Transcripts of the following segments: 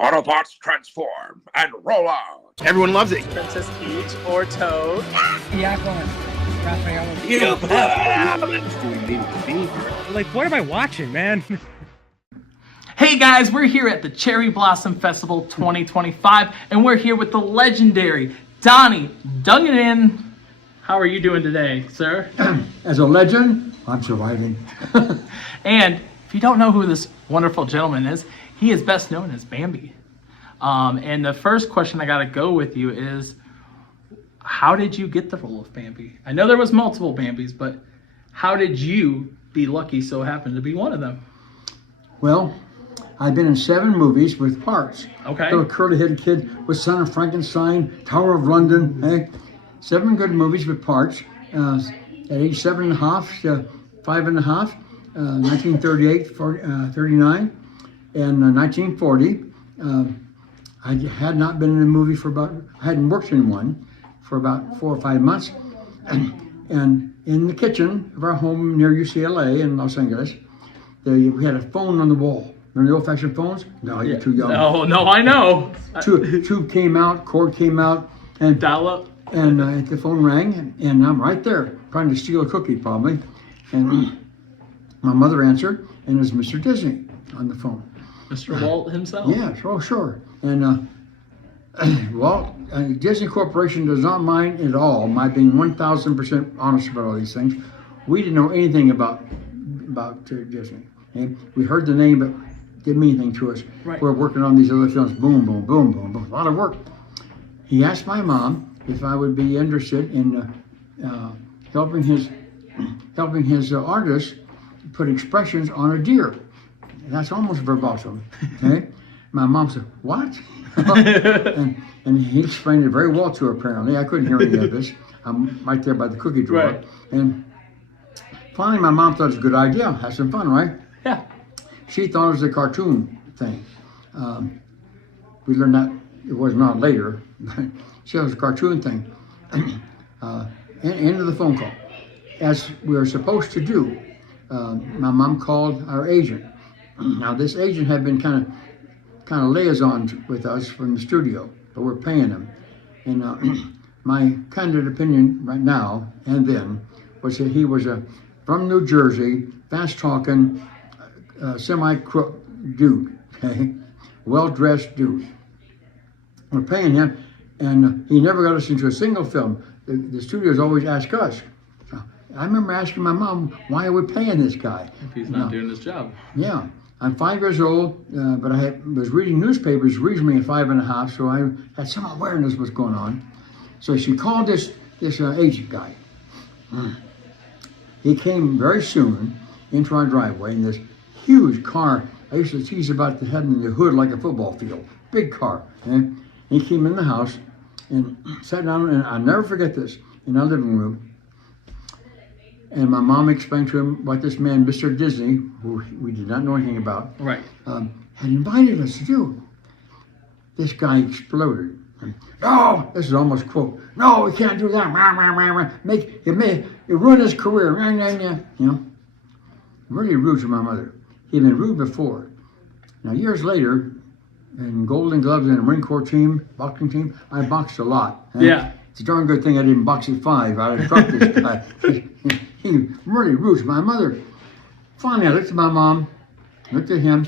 Autobots transform and roll out. Everyone loves it. Princess Peach or Toad. Yeah, go on. Raphael. Like, what am I watching, man? Hey guys, we're here at the Cherry Blossom Festival 2025, and we're here with the legendary Donnie Dunagen. How are you doing today, sir? As a legend, I'm surviving. And if you don't know who this wonderful gentleman is, he is best known as Bambi. And the first question I gotta go with you is, how did you get the role of Bambi? I know there was multiple Bambis, but how did you be lucky so happen to be one of them? Well, I've been in 7 movies with parts. Okay. Little curly-headed kid with Son of Frankenstein, Tower of London. Eh? 7 good movies with parts. At age 7.5 to 5.5, 1938, 39, and 1940. I had not been in a movie I hadn't worked in one for about 4 or 5 months. And in the kitchen of our home near UCLA in Los Angeles, we had a phone on the wall. Remember the old-fashioned phones? No, you're too young. No, I know. Tube came out, cord came out, and Dial-up. And the phone rang, and I'm right there trying to steal a cookie probably. And my mother answered, and it was Mr. Disney on the phone. Mr. Walt himself. Yeah, sure. And Walt Disney Corporation does not mind at all my being 1,000% honest about all these things. We didn't know anything about Disney. Okay? We heard the name, but didn't mean anything to us. Right. We're working on these other films. Boom, boom, boom, boom, boom. A lot of work. He asked my mom if I would be interested in helping his artist put expressions on a deer. That's almost verbatim. Okay? My mom said, "What?" and he explained it very well to her. Apparently, I couldn't hear any of this. I'm right there by the cookie drawer. Right. And finally, my mom thought it was a good idea. Have some fun, right? Yeah. She thought it was a cartoon thing. We learned that it was not later. She thought it was a cartoon thing. End of the phone call. As we were supposed to do, my mom called our agent. Now this agent had been kind of liaison with us from the studio, but we're paying him. And my candid opinion right now and then was that he was from New Jersey, fast-talking, semi-crook dude, okay? Well-dressed dude. We're paying him, and he never got us into a single film. The studios always ask us. I remember asking my mom, why are we paying this guy? If he's not doing his job. Yeah. I'm 5 years old, but I was reading newspapers reasonably at 5.5, so I had some awareness of what's going on. So she called this agent guy. He came very soon into our driveway in this huge car. I used to tease about the head and the hood like a football field. Big car. Okay? He came in the house and sat down, and I'll never forget this, in our living room. And my mom explained to him what this man, Mr. Disney, who we did not know anything about, Right. Had invited us to do. This guy exploded. No, this is almost a quote. No, we can't do that. It ruined his career. You know, really rude to my mother. He'd been rude before. Now, years later, in Golden Gloves and a Marine Corps team, boxing team, I boxed a lot. Yeah. It's a darn good thing I didn't box at 5. I'd have dropped this guy. He really rude to my mother. Finally, I looked at my mom, looked at him.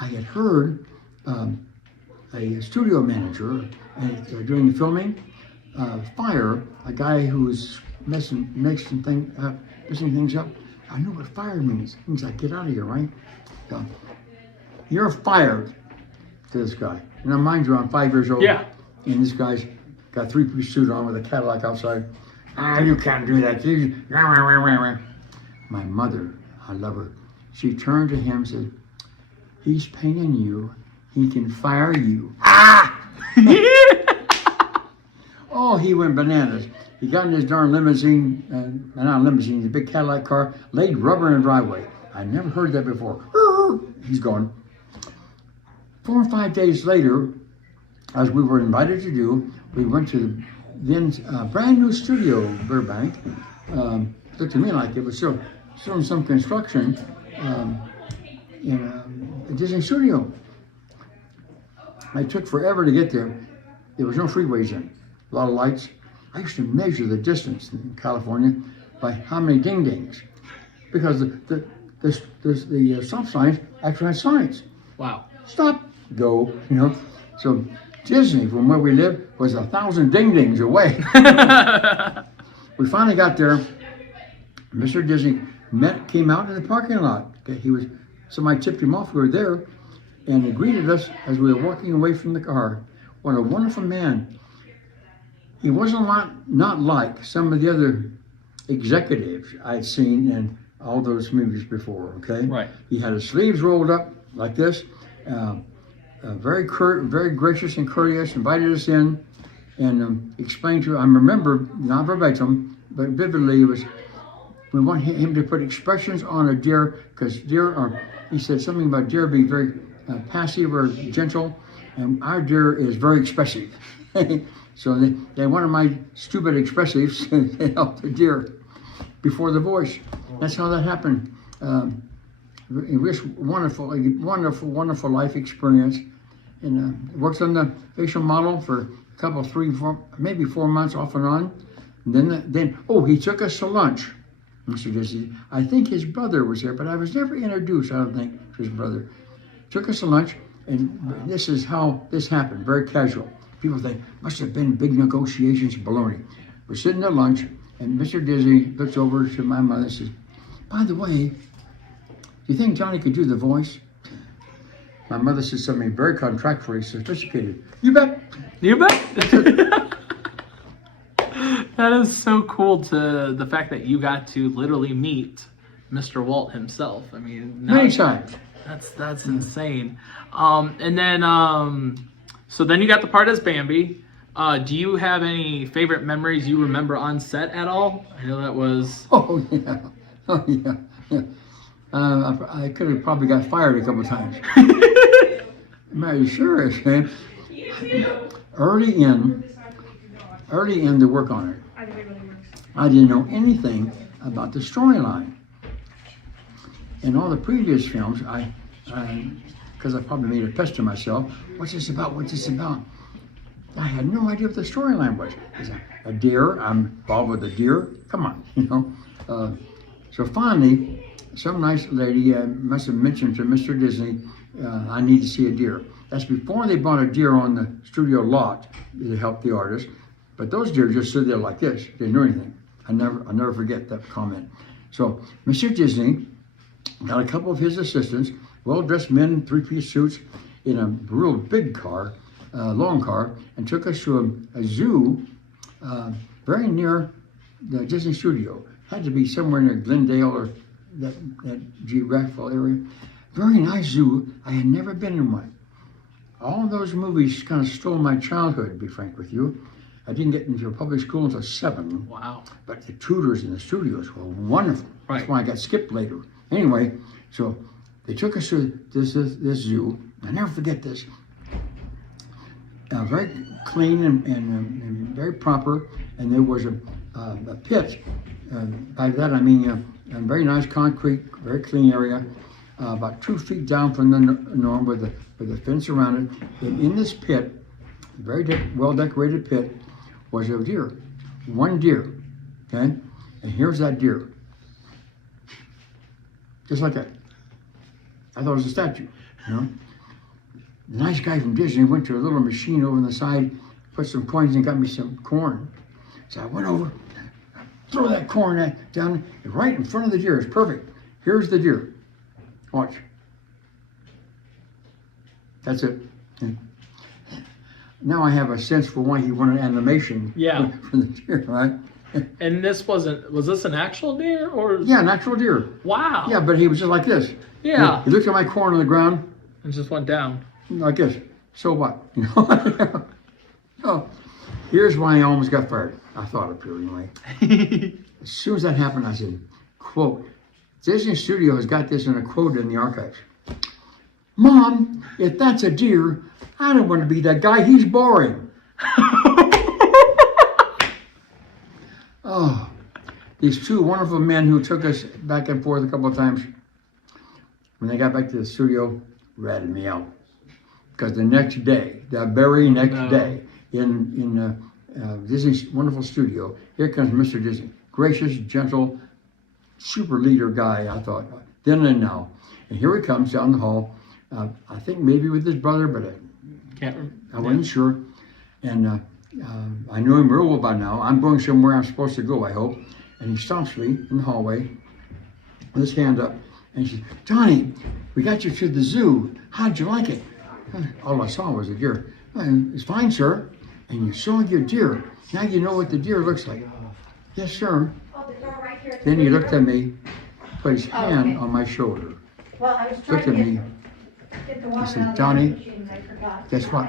I had heard a studio manager during the filming fire a guy who was messing things up. I know what fire means. It means I get out of here, right? So, you're fired to this guy. Now, mind you, I'm 5 years old. Yeah. And this guy's got a 3-piece suit on with a Cadillac outside. You can't do that. My mother, I love her. She turned to him and said, he's paying you. He can fire you. Oh, he went bananas. He got in his darn limousine, not limousine, a big Cadillac car, laid rubber in the driveway. I never heard that before. He's gone. 4 or 5 days later, as we were invited to do, we went to the then brand new studio, Burbank. Looked to me like it was still in some construction in a Disney studio. I took forever to get there. There was no freeways in, a lot of lights. I used to measure the distance in California by how many ding-dings, because the stop signs actually had signs. Wow. Stop, go, you know. So Disney, from where we live, was 1,000 ding-dings away. We finally got there. Mr. Disney came out in the parking lot. Okay, somebody tipped him off. We were there, and he greeted us as we were walking away from the car. What a wonderful man. He wasn't not like some of the other executives I'd seen in all those movies before, okay? Right. He had his sleeves rolled up like this, very gracious and courteous, invited us in, and explained to, I remember, not verbatim, but vividly, we want him to put expressions on a deer, because deer are, he said something about deer being very passive or gentle, and our deer is very expressive. So they wanted my stupid expressives to help the deer before the voice. That's how that happened. It was wonderful life experience. And worked on the facial model for a couple, 3, 4, maybe 4 months off and on. And then he took us to lunch. Mr. Disney, I think his brother was there, but I was never introduced, I don't think, to his brother. Took us to lunch, and this is how this happened, very casual. People think, must have been big negotiations, baloney. We're sitting at lunch, and Mr. Disney looks over to my mother and says, by the way, do you think Johnny could do the voice? My mother said something very contractually sophisticated. You bet. You bet. That is so cool, to the fact that you got to literally meet Mr. Walt himself. I mean, many times. That's insane. And then, so then you got the part as Bambi. Do you have any favorite memories you remember on set at all? I know that was... Oh, yeah. I could have probably got fired a couple times. Mary, sure is, man. Early in the work on it, I didn't know anything about the storyline. In all the previous films, because I probably made a pest of myself, what's this about? I had no idea what the storyline was. Is a deer? I'm involved with a deer? Come on, you know. So finally, some nice lady must have mentioned to Mr. Disney, I need to see a deer. That's before they bought a deer on the studio lot to help the artist. But those deer just stood there like this, didn't do anything. I'll never forget that comment. So Mr. Disney got a couple of his assistants, well-dressed men, 3-piece suits, in a real big car, long car, and took us to a zoo very near the Disney studio. Had to be somewhere near Glendale or that geographical area. Very nice zoo. I had never been in one. All those movies kind of stole my childhood, to be frank with you. I didn't get into public school until 7. Wow. But the tutors in the studios were wonderful. Right. That's why I got skipped later. Anyway, so they took us to this zoo. I never forget this. Very clean and very proper. And there was a pit. By that I mean a very nice concrete, very clean area, about 2 feet down from the norm with a fence around it. And in this pit, very well-decorated pit, was a deer. One deer, okay? And here's that deer. Just like that. I thought it was a statue, you know? The nice guy from Disney went to a little machine over on the side, put some coins and got me some corn. So I went over, throw that corn down right in front of the deer. It's perfect. Here's the deer. Watch. That's it. Now I have a sense for why he wanted animation. Yeah. For the deer, right? And was this an actual deer or? Yeah, an actual deer. Wow. Yeah, but he was just like this. Yeah. He looked at my corn on the ground. And just went down. Like this. So what? You know? So here's why I almost got fired. I thought up here anyway. As soon as that happened, I said, quote, Disney Studio has got this in a quote in the archives. Mom, if that's a deer, I don't want to be that guy. He's boring. Oh, these two wonderful men who took us back and forth a couple of times, when they got back to the studio, ratted me out. because the next day, the very next No. day, in Disney's wonderful studio, here comes Mr. Disney. Gracious, gentle, super leader guy, I thought, then and now. And here he comes down the hall, I think maybe with his brother, but I wasn't sure. And I knew him real well by now. I'm going somewhere I'm supposed to go, I hope. And he stops me in the hallway with his hand up. And he says, Donnie, we got you to the zoo. How'd you like it? All I saw was a deer. It's fine, sir. And you saw your deer. Now you know what the deer looks like. Yes, sir. Then he looked at me, put his hand on my shoulder. Well, I was Looked at me. He said, Donnie, guess what?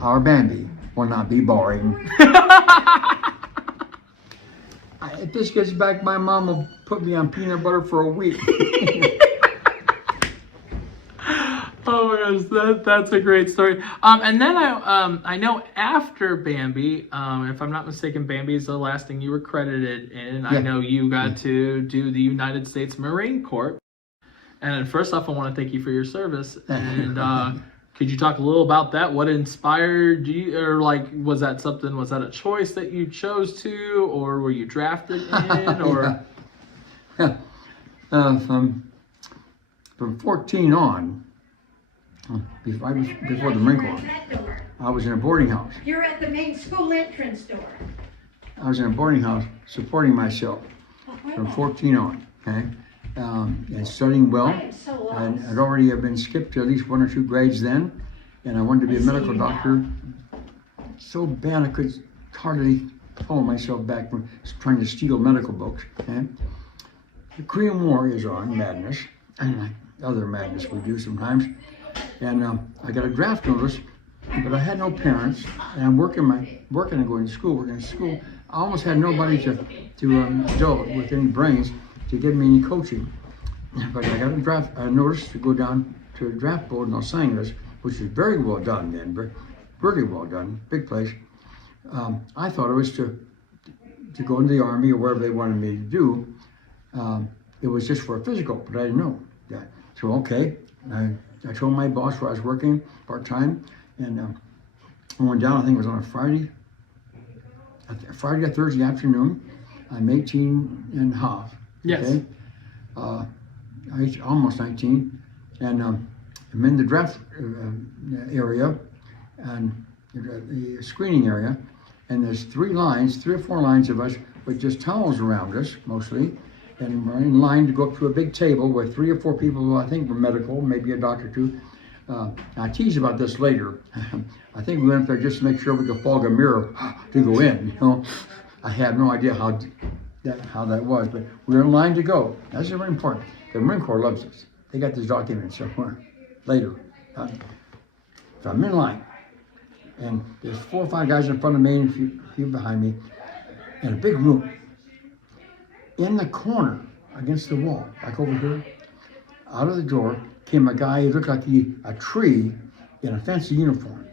Our Bambi will not be boring. If this gets back, my mom will put me on peanut butter for a week. Oh my gosh, that's a great story. And then I know after Bambi, if I'm not mistaken, Bambi is the last thing you were credited in. I know you got to do the United States Marine Corps. And first off, I want to thank you for your service. And could you talk a little about that? What inspired you, or like, was that a choice that you chose to, or were you drafted in, or? From 14 on, before the Marine Corps, I was in a boarding house. You're at the main school entrance door. I was in a boarding house supporting myself from 14 on, okay? And studying well. I am so lost. And I'd already been skipped to at least 1 or 2 grades then. And I wanted to be a medical doctor. So bad I could hardly pull myself back from trying to steal medical books. Okay? The Korean War is on, madness, and like other madness we do sometimes. And I got a draft notice, but I had no parents, and I'm working and going to school, I almost had nobody to adult with any brains to give me any coaching. But I got a notice to go down to a draft board in Los Angeles, which is very well done then, really well done, big place. I thought it was to go into the Army or wherever they wanted me to do. It was just for a physical, but I didn't know that. So, okay, I told my boss where I was working part-time, and I went down, I think it was on a Friday or Thursday afternoon. I'm 18 and a half. Yes. Okay? Almost 19, and I'm in the draft area, and the screening area, and there's 3 or 4 lines of us with just towels around us, mostly, and we're in line to go up to a big table where 3 or 4 people who I think were medical, maybe a doctor too. I tease about this later. I think we went up there just to make sure we could fog a mirror to go in, you know. I have no idea how that was, but we were in line to go. That's very important. The Marine Corps loves us. They got this document somewhere later. So I'm in line, and there's 4 or 5 guys in front of me and a few behind me, in a big room. In the corner, against the wall, like over here, out of the door came a guy who looked like a tree in a fancy uniform.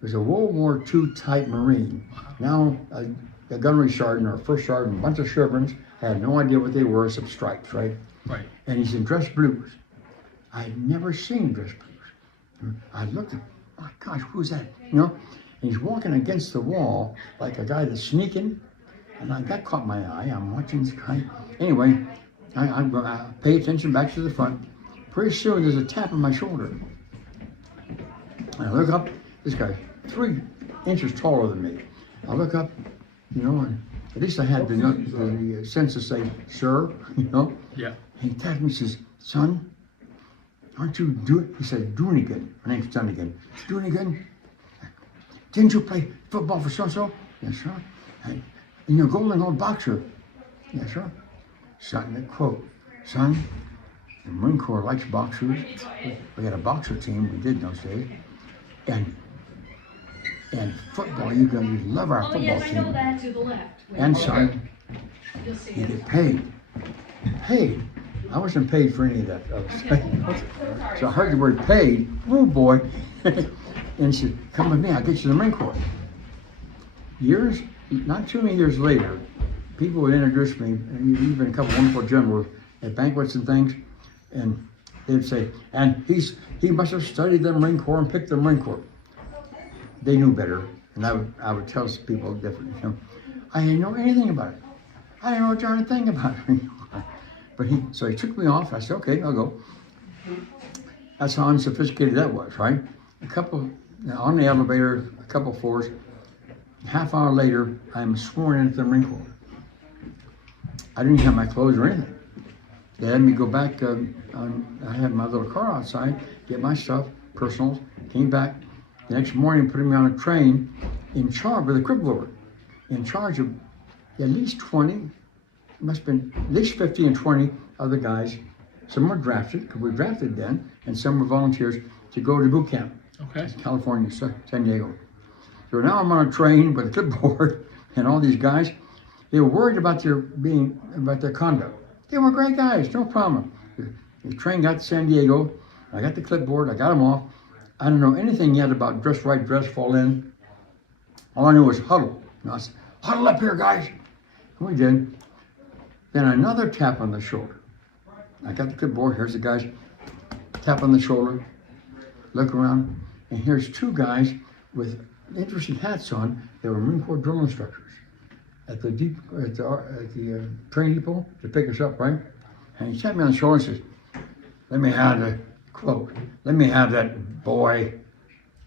He was a World War II type Marine. Now a gunnery sergeant or a first sergeant, a bunch of chevrons. I had no idea what they were, some stripes, right? Right. And he's in dress blues. I had never seen dress blues. I looked at, my gosh, who's that? You know? And he's walking against the wall like a guy that's sneaking. And that caught my eye. I'm watching this guy. Anyway, I pay attention back to the front. Pretty soon there's a tap on my shoulder. And I look up, this guy's 3 inches taller than me. I look up, you know, and at least I had the sense to say, sir, you know. Yeah. And he tapped me and says, son, aren't you he said, Dunagen. My name's Dunagen. Dunagen, didn't you play football for so-and-so? Yes, sir. And you're a golden old boxer. Yes, sir. Son, that quote, son, the Marine Corps likes boxers. We had a boxer team, we did in those days. And football, you love our football team. To the left. And son, you get paid. Paid. I wasn't paid for any of that. So I heard the word paid. Oh boy. And he said, come with me, I'll get you to the Marine Corps. Not too many years later, people would introduce me, and even a couple wonderful generals at banquets and things. And They'd say, and he must have studied the Marine Corps and picked the Marine Corps. They knew better, and I would tell people different. You know, I didn't know anything about it. I didn't know a darn thing about it. But so he took me off. I said, okay, I'll go. That's how unsophisticated that was, right? On the elevator, a couple floors. Half hour later, I'm sworn into the Marine Corps. I didn't have my clothes or anything. They had me go back. I had my little car outside, get my stuff, personals. Came back the next morning, putting me on a train in charge with a clipboard, in charge of at least 20. Must have been at least 15 and 20 other guys. Some were drafted, because we were drafted then, and some were volunteers to go to boot camp. Okay. California, San Diego. So now I'm on a train with a clipboard and all these guys. They were worried about their conduct. They were great guys, no problem. The train got to San Diego. I got the clipboard, I got them off. I don't know anything yet about dress right, dress fall in. All I knew was huddle. And I said, huddle up here, guys. And we did. Then another tap on the shoulder. I got the clipboard, here's the guys. Tap on the shoulder, look around, and here's two guys with interesting hats on. They were Marine Corps drill instructors at the train depot to pick us up, right? And he tapped me on the shoulder and says, let me have the quote. Let me have that boy.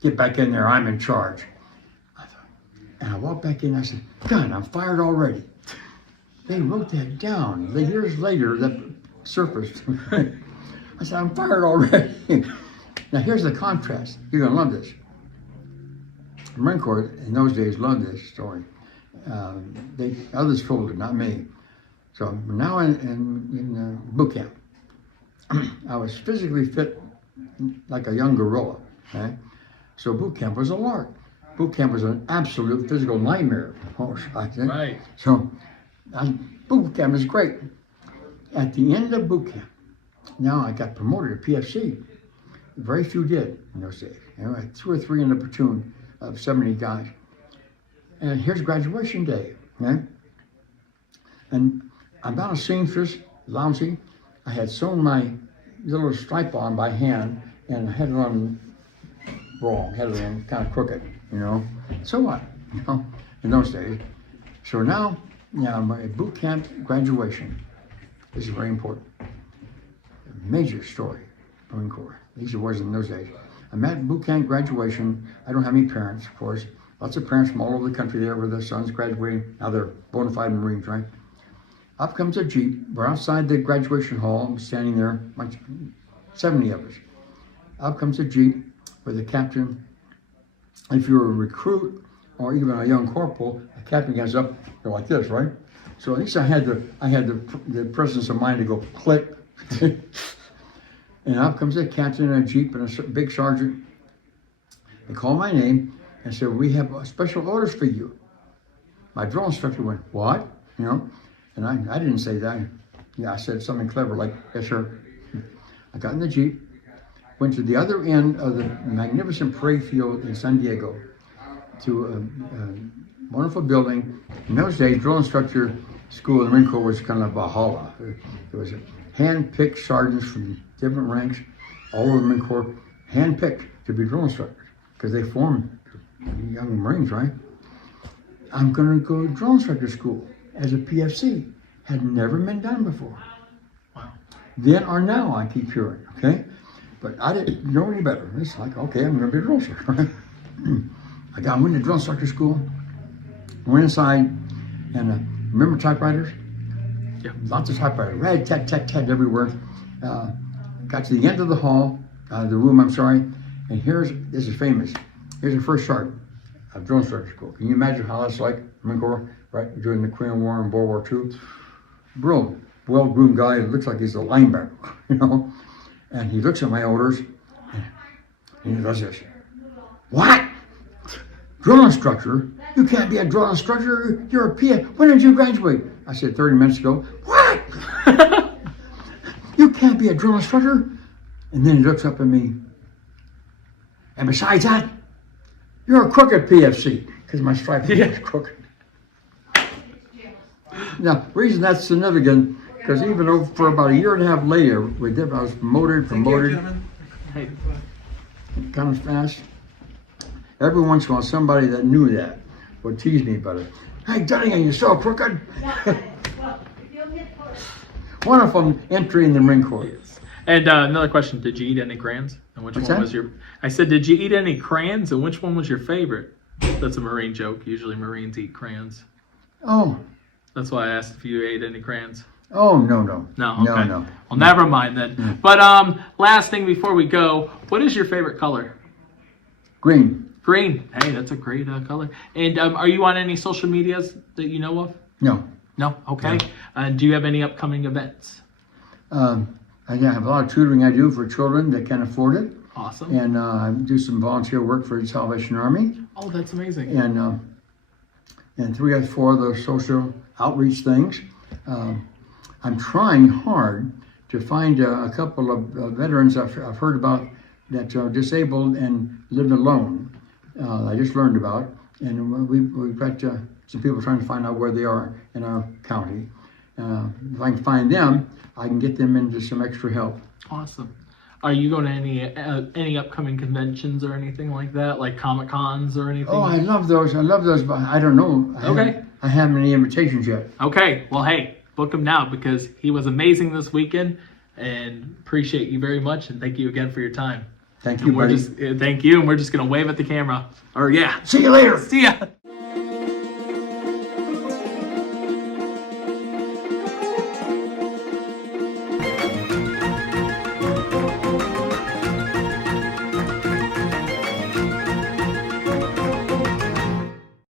Get back in there, I'm in charge. And I walked back in and I said, God, I'm fired already. They wrote that down. Years later, that surfaced. I said, I'm fired already. Now here's the contrast. You're gonna love this. The Marine Corps in those days loved this story. Others folded, not me. So now in boot camp, I was physically fit like a young gorilla. Okay? So boot camp was a lark. Boot camp was an absolute physical nightmare. I think. Right. So boot camp is great. At the end of boot camp, now I got promoted to PFC. Very few did in those days. You know, 2 or 3 in the platoon of 70 guys. And here's graduation day. Okay? And I'm not a seamstress, lousy. I had sewn my little stripe on by hand and I had it on wrong, had it on kind of crooked, you know. So what, you know, in those days. So now my boot camp graduation. This is very important. A major story, Marine Corps. These was in those days. I'm at boot camp graduation. I don't have any parents, of course. Lots of parents from all over the country there with their sons graduating. Now they're bona fide Marines, right? Up comes a Jeep. We're outside the graduation hall. I'm standing there, 70 of us. Up comes a Jeep with a captain. If you're a recruit or even a young corporal, the captain gets up, you're like this, right? So at least I had the presence of mind to go click. And up comes a captain in a Jeep and a big sergeant. They call my name and said, we have special orders for you. My drill instructor went, what? You know, and I didn't say that. Yeah, I said something clever like, yes, sir. I got in the Jeep, went to the other end of the magnificent parade field in San Diego to a wonderful building. In those days, drill instructor school in the Marine Corps was kind of Valhalla. It was hand-picked sergeants from different ranks all over the Marine Corps, hand-picked to be drill instructors because they formed young Marines, right? I'm going to go to drill instructor school as a PFC. Had never been done before. Wow. Then or now, I keep hearing, okay? But I didn't know any better. It's like, okay, I'm going to be a drill instructor, right? I went to drill instructor school, went inside, and remember typewriters? Yeah. Lots of typewriters, red, tat, everywhere. Got to the end of the hall, the room, I'm sorry, and this is famous. Here's the first sergeant of drill instructor school. Can you imagine how that's like, Marine Corps, right, during the Korean War and World War II? Brilliant, well-groomed guy, looks like he's a linebacker, you know? And he looks at my orders, and he does this. What? Drill instructor? You can't be a drill instructor, you're a PF. When did you graduate? I said 30 minutes ago. What? You can't be a drill instructor? And then he looks up at me. And besides that, you're a crooked PFC, because my stripe was crooked. Now, the reason that's significant Because even though for about a year and a half later, I was promoted, Hey, kind of fast. Every once in a while, somebody that knew that would tease me about it. Hey, Dunagen, you so crooked. Well, if you'll get close. Wonderful entry in the Marine Corps. and another question: did you eat any crayons? And which What's one that? was your? I said, did you eat any crayons? And which one was your favorite? That's a Marine joke. Usually Marines eat crayons. Oh, That's why I asked if you ate any crayons. no. No, okay. No. Well, never mind then. But last thing before we go, what is your favorite color? Green. Green. Hey, that's a great color. And are you on any social medias that you know of? No. No. Okay. Do you have any upcoming events? I have a lot of tutoring I do for children that can afford it. Awesome. And I do some volunteer work for the Salvation Army. Oh, that's amazing. And 3 or 4 of those social outreach things. I'm trying hard to find a couple of veterans I've heard about that are disabled and live alone. I just learned about, and we've got some people trying to find out where they are in our county. If I can find them, I can get them into some extra help. Awesome. Are you going to any upcoming conventions or anything like that, like Comic Cons or anything? Oh, I love those, but I don't know. I haven't any invitations yet. Okay. Well, hey, book him now because he was amazing this weekend, and appreciate you very much, and thank you again for your time. Thank you, buddy. Thank you, and we're just gonna wave at the camera. Or yeah. See you later. See ya.